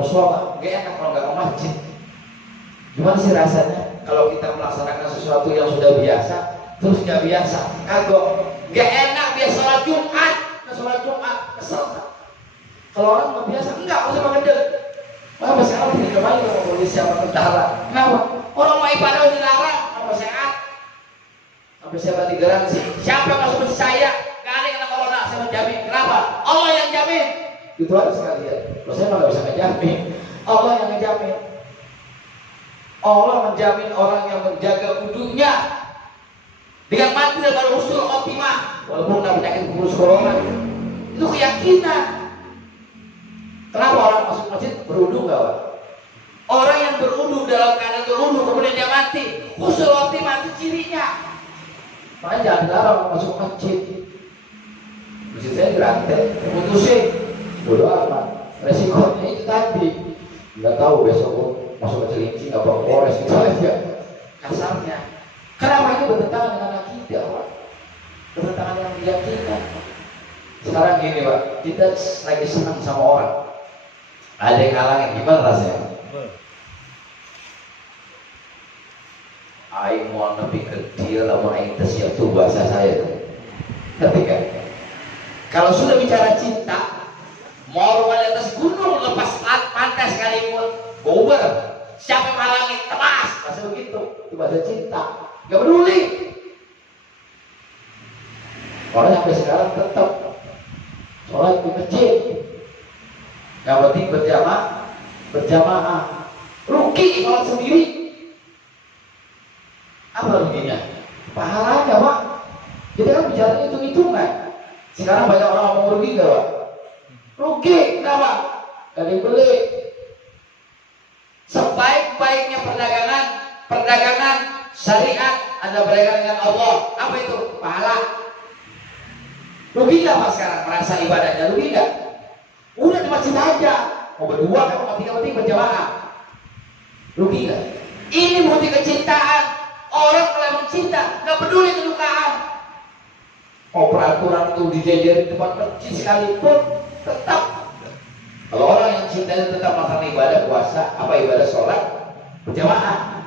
musola, gak enak kalau nggak ke masjid. Gimana sih rasanya kalau kita melaksanakan sesuatu yang sudah biasa terus nggak biasa, kagok, nggak enak dia sholat Jumat, kesel. Kalau orang nggak biasa, enggak usah mengendel. Kenapa sekarang tidak kembali sama polisi sama tentara? Kenapa? Orang mau ibadah dilarang, apa sehat? Sampai siapa digaransi? Siapa yang masuk masjid saya? Gak ada yang kena corona, saya menjamin. Kenapa? Allah yang jamin. Itu aja sekalian. Kalau saya nggak bisa ngejamin, Allah yang ngejamin. Allah menjamin orang yang menjaga wudunya dengan mati dan husnul khotimah, walaupun nggak penyakit virus corona. Itu keyakinan. Kenapa orang masuk masjid berwudu nggak, Pak? Orang yang berwudu dalam keadaan berwudu kemudian dia mati, husnul khotimah itu cirinya. Makanya jangan dilarang masuk masjid. Masjid saya dirantai, putusin, bodoh amat. Resikonya itu tadi, nggak tahu besok masuk ke Cilincing apa Polres itu aja kasarnya. Kenapa itu bertentangan dengan akidah, Pak? Bertentangan dengan keyakinan. Sekarang gini, Pak, kita lagi senang sama orang, ada yang ngalangin, gimana rasanya? Aing mau lebih kecil, lamun aing tersiap tuh bahasa saya tuh. Ketika kalau sudah bicara cinta, mau rumah di atas gunung lepas pantai sekalipun, gober, siapa yang halangi, tebas, bahasa begitu, itu bahasa cinta. Gak peduli. Orang sampai sekarang tetap sholat di masjid. Yang penting berjamaah. Rugi sholat sendiri. Apa ruginya? Pahalanya, Pak. Kita kan bicara hitung-hitungan. Sekarang banyak orang ngomong rugi gak, Pak? Rugi, kenapa? Gak dibeli. Sebaik-baiknya perdagangan syariat Anda berdagang dengan Allah. Apa itu? Pahala. Rugi gak, Pak, sekarang merasa ibadahnya? Rugi gak? Udah di masjid aja. Mau berdua, mau penting berjamaah. Rugi gak? Ini bukti kecintaan. Orang kalau mencinta, gak peduli kedukaan. Mau peraturan itu dijejer di depan masjid sekalipun, tetap. Kalau orang yang cinta itu tetap melaksanakan ibadah puasa, apa ibadah sholat, berjamaah.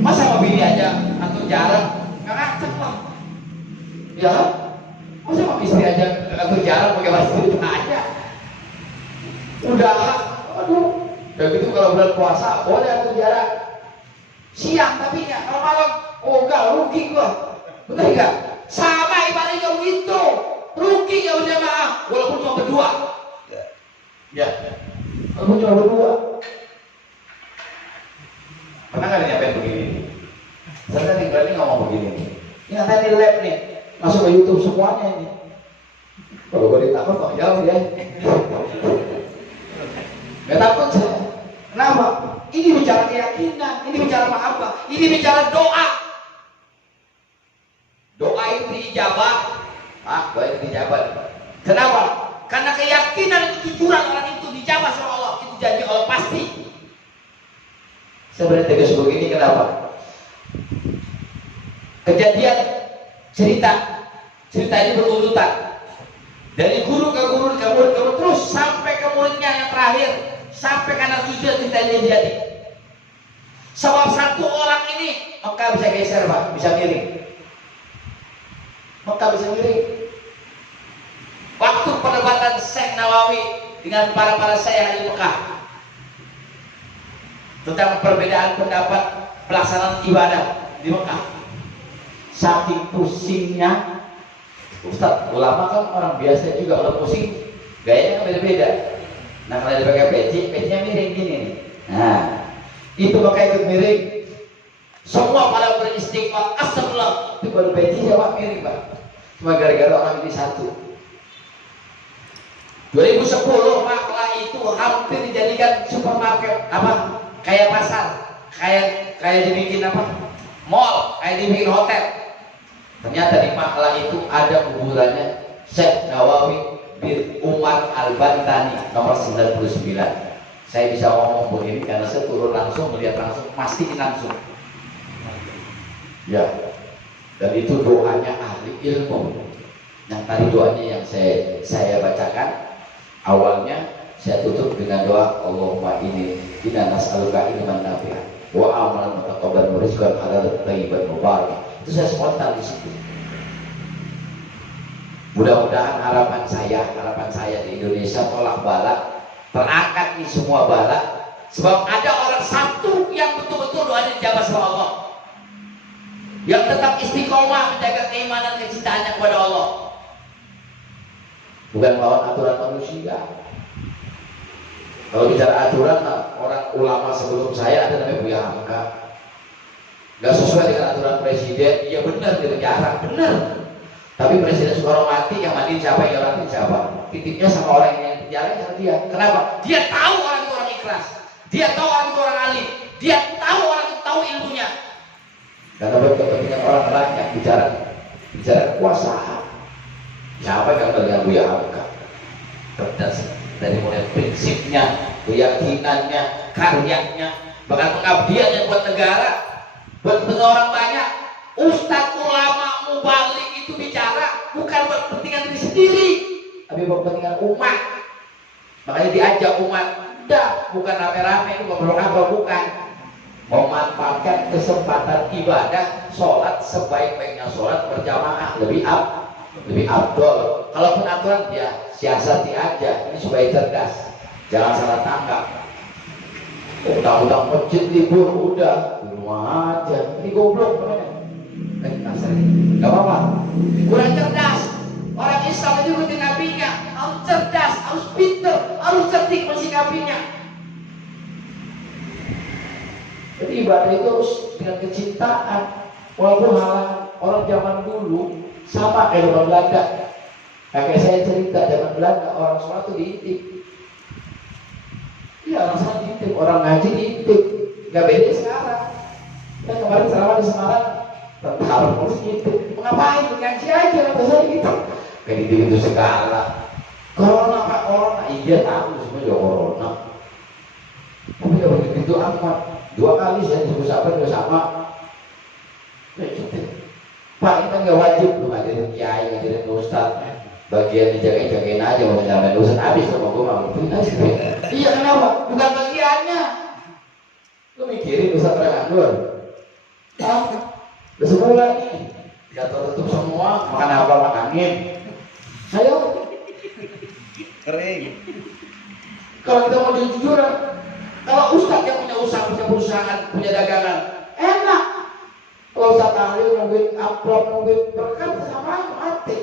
Masa mau bini aja atau jarang, gak ngacak, Pak. Ya, masa mau istri aja atau jarang pakai masjid aja. Udah, aduh. Dan gitu kalau bulan puasa boleh atau jarang. Siang tapi ya, kalau malam, oh enggak, rugi gua. Bener enggak? Sama ibadah juga begitu. Rugi ya berjamaah, walaupun cuma berdua. Ya, walaupun cuma berdua. Pernah nggak nyampein begini? Saya tadi berani ngomong begini. Ini nanti di lab nih, masuk ke YouTube semuanya ini. Kalau gue ditakut kok jauh ya. Gak takut saya. Kenapa? Ini bicara keyakinan, ini bicara apa? Ini bicara doa. Doa itu diijabah. Doa itu diijabah. Kenapa? Karena keyakinan itu tujuan orang itu dijabah sama Allah. Itu janji Allah pasti. Saya berani tegas begini, kenapa? Kejadian cerita ini berurutan. Dari guru ke guru ke murid terus sampai ke muridnya yang terakhir. Sampai karena tujuan cerita ini jadi. Sebab satu orang ini Mekah bisa geser, Pak, bisa miring. Mekah bisa miring. Waktu perdebatan Syekh Nawawi dengan para syekh di Mekah tentang perbedaan pendapat pelaksanaan ibadah di Mekah. Saking pusingnya, Ustaz, ulama kan orang biasa juga, kalau pusing gayanya beda-beda. Nah kalau dia pakai pecinya miring gini nih. Nah, itu pakai ikut miring. Semua pada beristighfar, astagfirullah. Itu baru pecinya, Pak, miring, Pak. Cuma gara-gara orang ini satu. 2010 Makla itu hampir dijadikan supermarket, apa? Kayak pasar, kayak dibikin apa? Mall, kayak dibikin hotel. Ternyata di Makla itu ada kuburannya Syekh Nawawi bin Umar Al-Bantani nomor 99. Saya bisa ngomong begini karena saya turun langsung, melihat langsung, mastiin langsung. Ya, dan itu doanya ahli ilmu. Yang tadi doanya yang saya bacakan, awalnya Saya tutup dengan doa, Allahumma inna nas'aluka ilman nafi'an wa amalan mutaqabbalan wa rizqan halalan thayyiban mubarak. Itu saya spontan di situ. Mudah-mudahan harapan saya di Indonesia tolak bala, terangkat nih semua bala. Sebab ada orang satu yang betul-betul doanya dijabah sama Allah, yang tetap istiqomah menjaga keimanan kecintaannya kepada Allah, bukan melawan aturan manusia. Kalau bicara aturan, orang ulama sebelum saya ada namanya Buya Hamka, nggak sesuai dengan aturan presiden, ya benar di penjara, benar. Tapi Presiden Soekarno mati, yang mati siapa, yang mati siapa? Titipnya sama orang yang penjara, sama dia. Kenapa? Dia tahu orang itu orang ikhlas, dia tahu orang itu orang alim, dia tahu orang itu tahu ilmunya. Karena berkepentingan orang banyak bicara kekuasaan. Siapa yang melihat Buya Hamka? Dari mulai prinsipnya, keyakinannya, karyanya, bahkan pengabdiannya buat negara, buat orang banyak. Ustadz, ulama, mubalik itu bicara bukan buat kepentingan diri sendiri, tapi buat kepentingan umat. Makanya diajak umat, bukan rame-rame itu ngobrol apa, bukan. Memanfaatkan kesempatan ibadah, sholat sebaik-baiknya sholat berjamaah lebih abdol. Kalaupun aturan ya siasati aja, ini supaya cerdas, jangan salah tangkap. Undang-undang masjid libur udah di rumah aja, ini goblok namanya. Gak apa-apa, kurang cerdas. Orang Islam itu ikutin nabinya, harus cerdas, harus pinter, harus cerdik mensikapinya. Jadi ibadah itu harus dengan kecintaan. Walaupun halangan orang zaman dulu sama kayak orang Belanda. Kakek saya cerita zaman Belanda orang sholat itu diintip. Iya, orang sholat diintip, orang ngaji diintip. Gak beda sekarang. Kita kemarin ceramah di Semarang, tentara polisi diintip. Ngapain? Ngaji aja kata saya gitu. Kayak gitu segala. Corona Pak, corona. Iya tahu semua juga corona. Tapi gak begitu amat. 2 kali saya disebut juga sama. Pak, kita nggak wajib lu ngajarin kiai, ngajarin ustad. Bagian dijagain aja, mau nyamain ustad habis sama gue mau. Iya, kenapa? Bukan bagiannya. Lu mikirin ustad Rehandur. Udah sebulan nih, jatuh tutup semua, makan apa, makan angin. Ayo, kering. kalau kita mau jujuran, kalau ustad yang punya usaha, punya perusahaan, punya dagangan, enak. Kalau ustad ahli nungguin amplop, nungguin berkat, sama aja mati.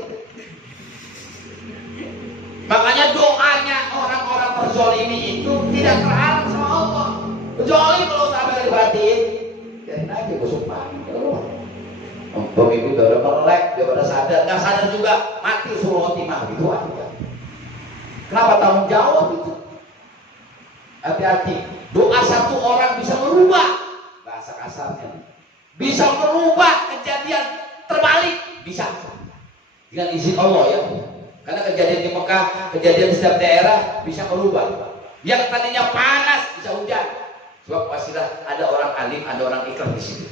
Makanya doanya orang-orang terzolimi itu tidak terhalang sama Allah. Kecuali kalau sampai dibatin, biarin aja gosok pagi. Pemimpin udah melek, dia pada sadar, nggak sadar juga mati suruh timah gitu aja. Kenapa tanggung jawab itu? Hati-hati, doa satu orang bisa merubah, bahasa kasarnya, bisa merubah kejadian terbalik, bisa dengan izin Allah ya. Karena kejadian di Mekah, kejadian di setiap daerah bisa merubah. Yang tadinya panas bisa hujan. Sebab pastilah ada orang alim, ada orang ikhlas di situ.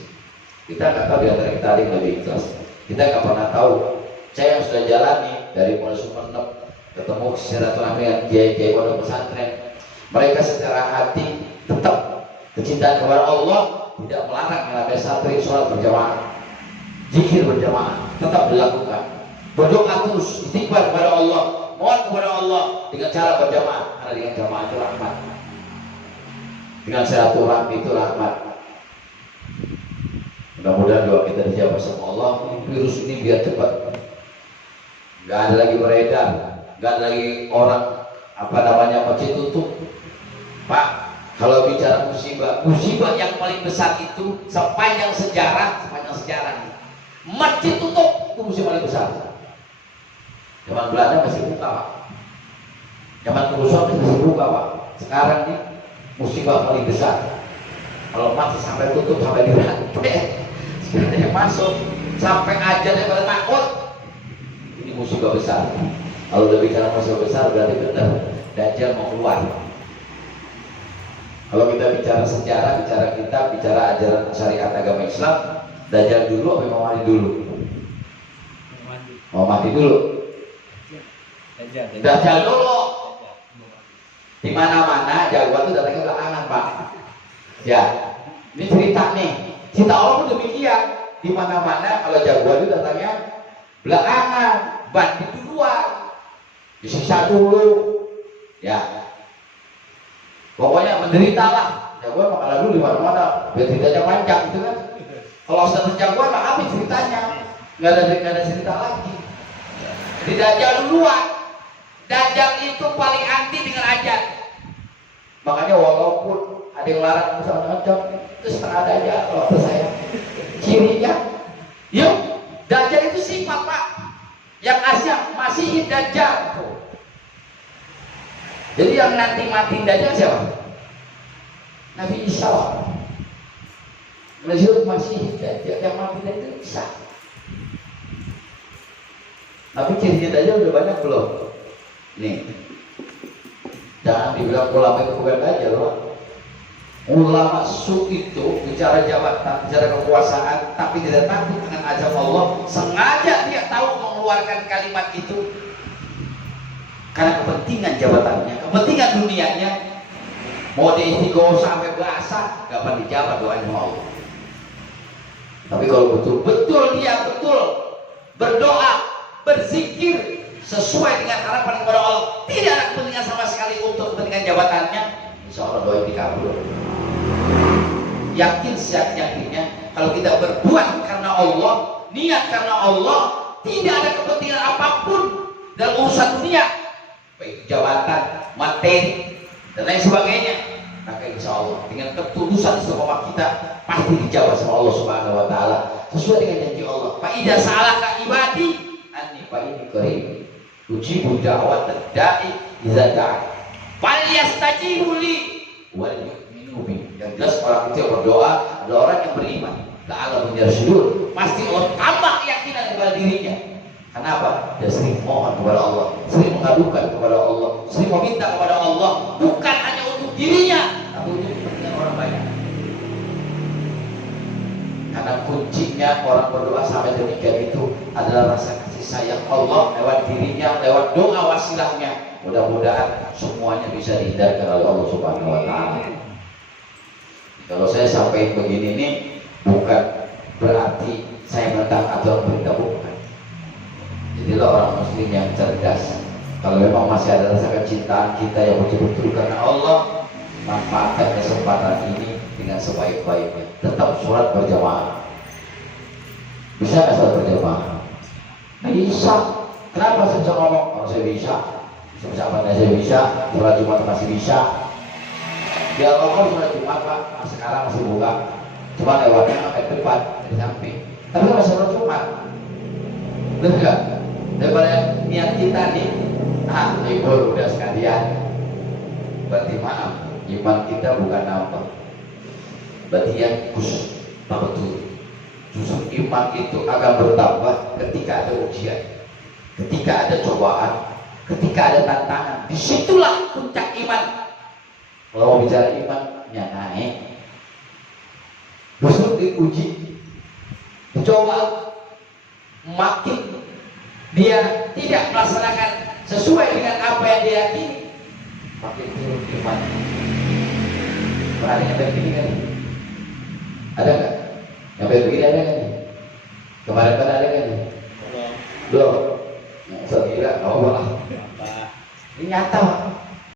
Kita nggak tahu di antara kita alim lebih ikhlas. Kita nggak pernah tahu. Saya yang sudah jalani dari mulai Sumeneb, ketemu silaturahmi dengan kiai-kiai pondok pesantren. Mereka secara hati tetap kecintaan kepada Allah, tidak melarang namanya santri sholat berjamaah, zikir berjamaah, tetap dilakukan. Berdoa terus, istighfar kepada Allah, mohon kepada Allah dengan cara berjamaah. Karena dengan jamaah itu rahmat, dengan silaturahmi itu rahmat. Mudah-mudahan doa kita dijawab sama Allah. Virus ini biar cepat, nggak ada lagi beredar, nggak ada lagi orang masjid tutup. Pak, kalau bicara musibah yang paling besar itu sepanjang sejarah masjid tutup, itu musibah paling besar. Zaman Belanda masih buka, Pak. Zaman kerusuhan masih buka, Pak. Sekarang nih musibah paling besar. Kalau masih sampai tutup, sampai dirantai, sekarang masuk, sampai aja daripada takut. Ini musibah besar. Kalau udah bicara musibah besar berarti benar Dajjal mau keluar. Kalau kita bicara sejarah, bicara ajaran syariat agama Islam, Dajjal dulu apa mau mati dulu? Mau mati dulu. Dajjal dulu. Di mana-mana jagoan itu datangnya belakangan, Pak. Ya, ini cerita nih. Cerita Allah pun demikian. Di mana-mana kalau jagoan itu datangnya belakangan, bandit duluan, disiksa dulu. Ya, pokoknya menderitalah. Jagoan makalah dulu di mana-mana. Biar ceritanya panjang gitu kan. Kalau sudah jagoan, mah habis ceritanya. Nggak ada cerita lagi. Dajjal duluan. Dajjal itu paling anti dengan ajal. Makanya walaupun ada yang larang misalnya itu setengah Dajjal kalau kata saya. Cirinya, yuk, Dajjal itu sifat, Pak. Yang asyik masih Dajjal. Jadi yang nanti mati Dajjal siapa? Nabi Isa. Masih Dajjal yang mati Dajjal Isa. Tapi ciri-ciri Dajjal udah banyak belum? Nih, jangan dibilang ulama itu bukan Dajjal, loh. Ulama su itu bicara jabatan, bicara kekuasaan, tapi tidak takut dengan azab Allah. Sengaja dia tahu mengeluarkan kalimat itu karena kepentingan jabatannya, kepentingan dunianya. Mau diistighosah sampai bahasa, gampang dijawab doanya sama Allah. Tapi kalau betul-betul dia berdoa, berzikir sesuai dengan harapan kepada Allah, tidak ada kepentingan sama sekali untuk kepentingan jabatannya, insya Allah doa dikabul. Yakin seyakin-yakinnya kalau kita berbuat karena Allah, niat karena Allah, tidak ada kepentingan apapun dalam urusan dunia, baik jabatan, materi dan lain sebagainya, maka insya Allah dengan ketulusan istiqomah kita pasti dijawab sama Allah Subhanahu Wa Taala sesuai dengan janji Allah. Fa idza sa'alaka ibadi anni fa inni qarib ujibu da'wat da'i idza da'a falyastajibu li wal yu'minu bi. Yang jelas orang itu yang berdoa adalah orang yang beriman. La'alla yarshudun. Pasti Allah tambah keyakinan kepada dirinya. Kenapa? Dia sering mohon kepada Allah, sering mengadukan kepada Allah, sering meminta kepada Allah, bukan hanya untuk dirinya, tapi untuk kepentingan orang banyak. Karena kuncinya orang berdoa sampai demikian itu adalah rasa kasih sayang Allah lewat dirinya, lewat doa wasilahnya. Mudah-mudahan semuanya bisa dihindarkan oleh Allah Subhanahu Wa Taala. Kalau saya sampai begini ini bukan berarti saya menentang aturan pemerintah, bukan. Jadilah orang muslim yang cerdas. Kalau memang masih ada rasa kecintaan kita yang betul-betul karena Allah, manfaatkan kesempatan ini dengan sebaik-baiknya. Tetap sholat berjamaah. Bisa nggak sholat berjamaah? Bisa. Kenapa saya bisa ngomong? Kalau saya bisa. Sama-sama saya bisa. Sholat Jumat masih bisa. Ya Allah, sholat Jumat Pak, sekarang masih buka. Cuma lewatnya ke depan, dari samping. Tapi kalau sholat Jumat, betul nggak? Daripada niat kita nih, libur udah sekalian. Berarti maaf, iman kita bukan nambah. Berarti yang khusus, betul. Justru iman itu akan bertambah ketika ada ujian, ketika ada cobaan, ketika ada tantangan. Disitulah puncak iman. Kalau mau bicara iman, ya naik. Justru diuji, dicoba, makin dia tidak melaksanakan sesuai dengan apa yang dia yakini, makin turun iman. Pernah yang baik begini kan? Ada nggak? Yang baik begini ada nggak? Kemarin ada nggak? Belum. Saya kira, oh lah. Ini nyata.